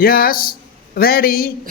Yes, ready,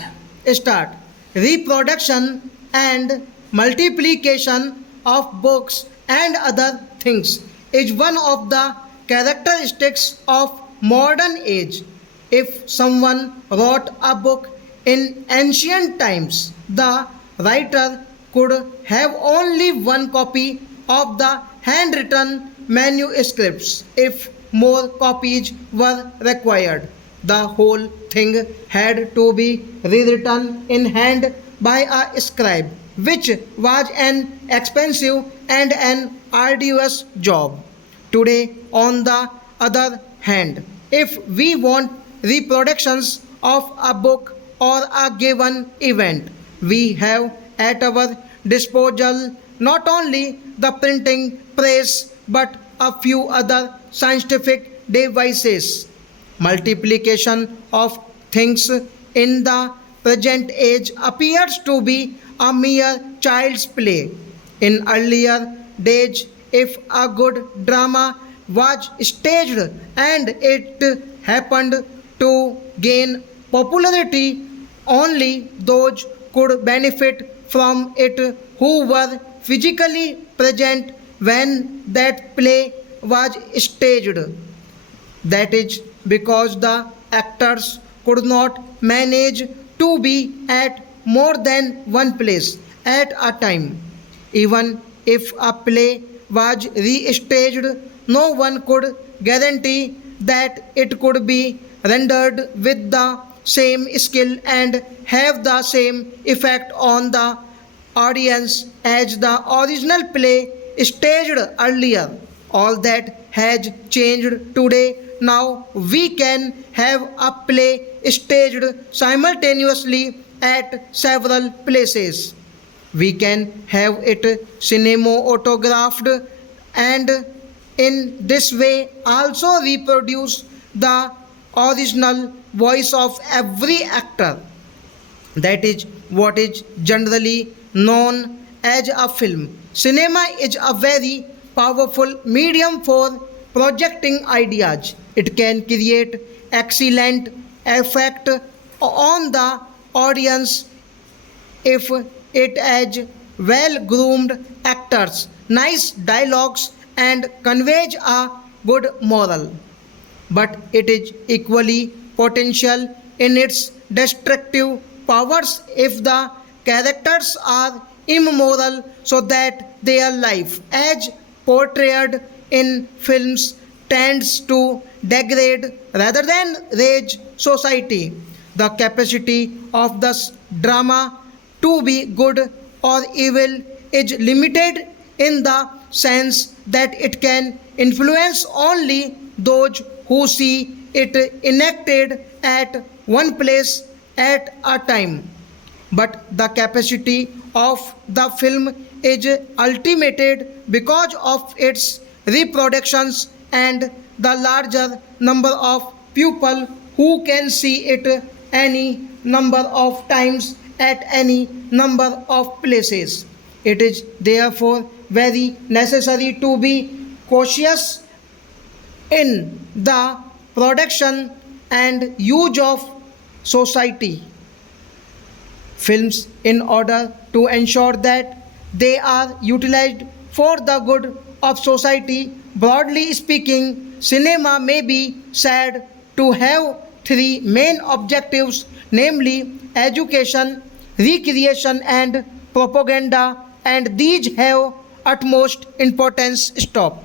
start. Reproduction and multiplication of books and other things is one of the characteristics of modern age. If someone wrote a book in ancient times, the writer could have only one copy of the handwritten manuscripts if more copies were required. The whole thing had to be rewritten in hand by a scribe, which was an expensive and an arduous job. Today, on the other hand, if we want reproductions of a book or a given event, we have at our disposal not only the printing press but a few other scientific devices. Multiplication of things in the present age appears to be a mere child's play. In earlier days, if a good drama was staged and it happened to gain popularity, only those could benefit from it who were physically present when that play was staged. That is because the actors could not manage to be at more than one place at a time. Even if a play was restaged, no one could guarantee that it could be rendered with the same skill and have the same effect on the audience as the original play staged earlier. All that has changed today. Now we can have a play staged simultaneously at several places. We can have it cinematographed and in this way also reproduce the original voice of every actor. That is what is generally known as a film. Cinema is a very powerful medium for projecting ideas. It can create excellent effect on the audience if it has well groomed actors, nice dialogues, and conveys a good moral. But it is equally potential in its destructive powers if the characters are immoral so that their life as portrayed in films tends to degrade rather than raise society. The capacity of the drama to be good or evil is limited in the sense that it can influence only those who see it enacted at one place at a time. But the capacity of the film is ultimated because of its reproductions and the larger number of people who can see it any number of times at any number of places. It is therefore very necessary to be cautious in the production and use of society films in order to ensure that they are utilized for the good of society. Broadly speaking, cinema may be said to have three main objectives, namely education, recreation, and propaganda, and these have utmost importance. Stop.